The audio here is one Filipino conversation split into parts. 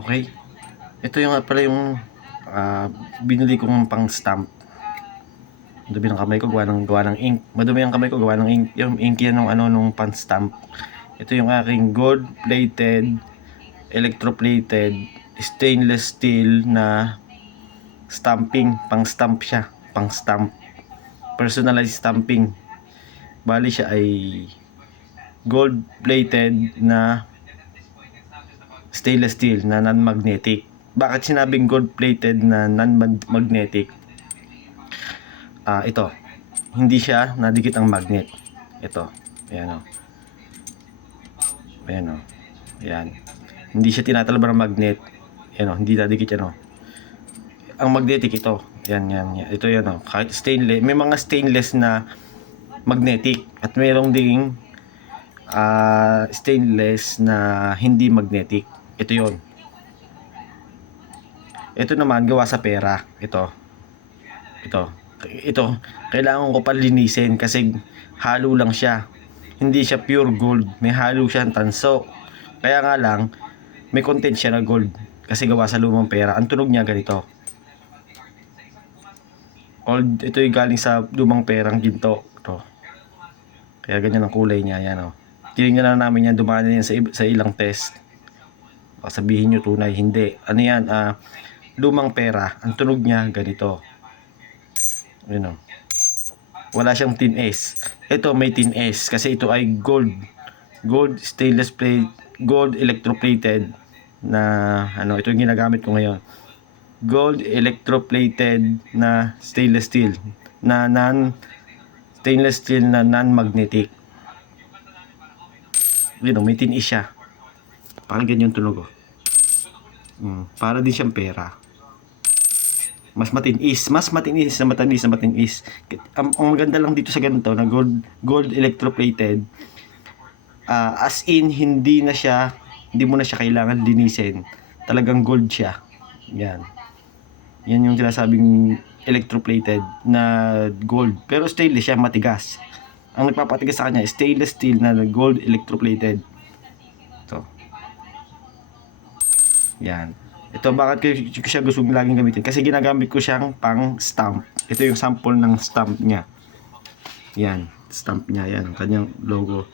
Okay. Ito yung pala yung binili kong pang stamp. Madumi ng kamay ko, gawa ng ink. Madumi ang kamay ko, gawa ng ink. Yung ink yan nung pang stamp. Ito yung aking gold plated, electroplated, stainless steel na stamping. Pang stamp siya. Pang stamp. Personalized stamping. Bali siya ay gold plated na stainless steel na non-magnetic. Bakit sinabing gold plated na non-magnetic? Ito, hindi siya nadikit ang magnet. Ito, ayan o. Ayan o. Ayan. Hindi siya tinatalab ng magnet. Ayan o, hindi nadikit yan o. Ang magnetic ito. Yan. Ito yan o. Kahit stainless, may mga stainless na magnetic. At mayroong ding stainless na hindi magnetic. Ito yon. Ito naman gawa sa pera. Ito. Kailangan ko palinisin kasi halo lang siya. Hindi siya pure gold. May halo siyang tanso. Kaya nga lang, may content siya na gold. Kasi gawa sa lumang pera. Ang tunog niya ganito. Gold, ito yung galing sa lumang perang ginto. Ito. Kaya ganyan ang kulay niya. Yan o. Tinignan na namin yan. Dumaan na yan sa ilang test. Baka sabihin nyo tunay. Hindi. Ano yan? Lumang pera. Ang tunog niya ganito. Yun o. Wala siyang tin S. Ito may tin S kasi ito ay gold. Gold stainless plate, gold electroplated na ito yung ginagamit ko ngayon. Gold electroplated na stainless steel na stainless steel na non-magnetic. Yun o, may tin S siya. Parang ganyan tunog o. Para din siyang pera. Mas matinis na matinis. Ang maganda lang dito sa ganito na gold electroplated, as in hindi mo na siya kailangan linisin. Talagang gold siya. Yan yung sinasabing electroplated na gold, pero stainless siya, matigas. Ang nagpapatigas sa kanya stainless steel na gold electroplated. Yan. Ito, bakit ko siya gusto laging gamitin? Kasi ginagamit ko siyang pang stamp. Ito yung sample ng stamp niya. Yan, stamp niya. Yan, kanyang logo.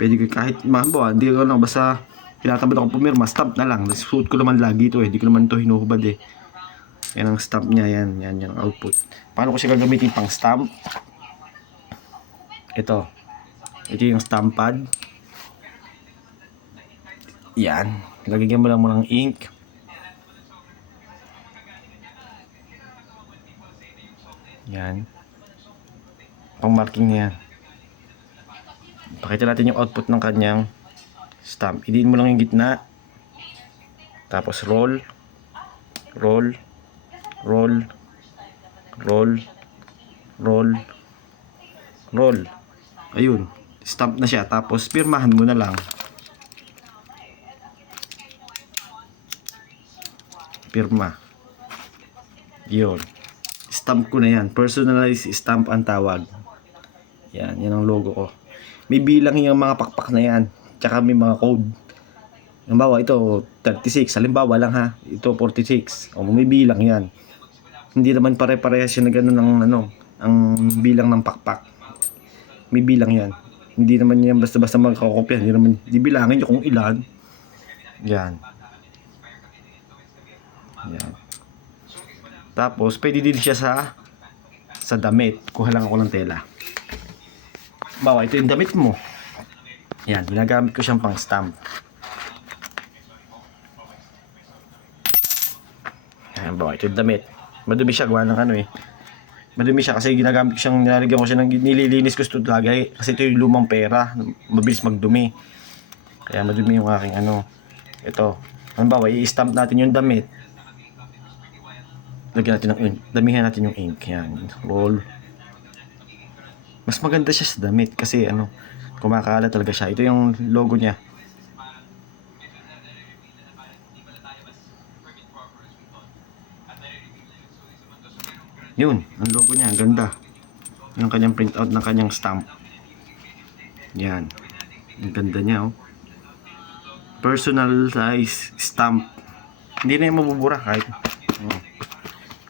Pwede ko kahit mabawa, hindi ko basta tinatamad ako pumirma, stamp na lang. Suot ko naman lagi ito eh. Hindi ko naman ito hinuhubad eh. Yan ang stamp niya. Yan yung output. Paano ko siya gagamitin pang stamp? Ito yung stamp pad. Yan. Lagyan mo lang ng ink. Yan. Pang marking niya yan. Pakita natin yung output ng kanyang stamp. Idiin mo lang yung gitna. Tapos roll. Ayun. Stamp na siya. Tapos pirmahan mo na lang. Pirma. Yun. Stamp ko na yan. Personalized stamp ang tawag. Yan ang logo ko. May bilang yung mga pakpak na yan. Tsaka may mga code. Halimbawa, ito 36. Halimbawa lang ha. Ito 46. O, may bilang yan. Hindi naman pare-parehas yun na gano'n ang bilang ng pakpak. May bilang yan. Hindi naman yan basta-basta magkakopya. Hindi bilangin nyo kung ilan. Yan. Tapos pwede din siya sa damit. Kuha lang ako ng tela. Bawa, ito yung damit mo. Yan, ginagamit ko siyang pang stamp. Yan, bawa, ito yung damit. Madumi siya, gawa ng madumi siya kasi ginagamit ko siyang, nilalagyan ko siya ng nililinis ko ito lagay. Kasi ito yung lumang pera. Mabilis magdumi. Kaya madumi yung aking Ito. Halimbawa, i-stamp natin yung damit. Lagyan natin ng ink. Damihan natin yung ink. Yan. Roll. Mas maganda siya sa damit kasi kumakala talaga siya. Ito yung logo niya. Yun. Ang logo niya. Ang ganda. Yung kanyang printout ng kanyang stamp. Yan. Ang ganda niya oh. personal size stamp. Hindi na yung mabubura kahit.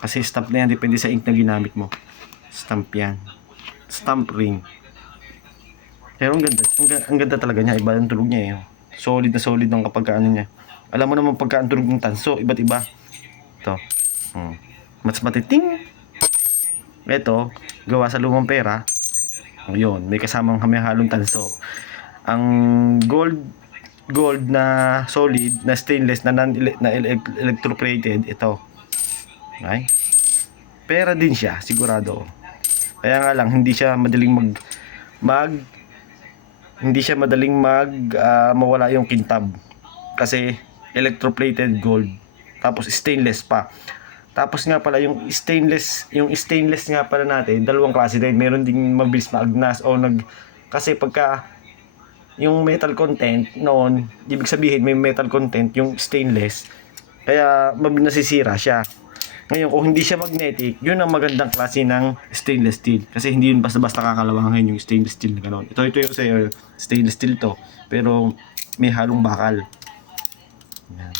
Kasi stamp na yan, depende sa ink na ginamit mo. Stamp yan. Stamp ring. Pero ang ganda. Ang ganda talaga niya. Iba ang tunog niya eh. Solid na solid ng kapag ano niya. Alam mo naman pagka ang tunog ng tanso, iba't iba. Ito. Mas matiting. Ito, gawa sa lumang pera. Yun, may kasamang halong tanso. Ang gold na solid, na stainless, na electroplated, ito. Okay? Pera din siya, sigurado. Kaya nga lang, hindi siya madaling mawala yung kintab. Kasi electroplated gold. Tapos stainless pa. Tapos nga pala yung stainless nga pala natin, dalawang klase din. Meron ding mabilis maagnas o kasi pagka yung metal content noon, ibig sabihin may metal content yung stainless. Kaya mabilis nasisira siya. Ngayon, kung hindi siya magnetic, yun ang magandang klase ng stainless steel. Kasi hindi yun basta-basta kakalawangin yung stainless steel na gano'n. Ito yung sa'yo, stainless steel to. Pero may halong bakal. Yan.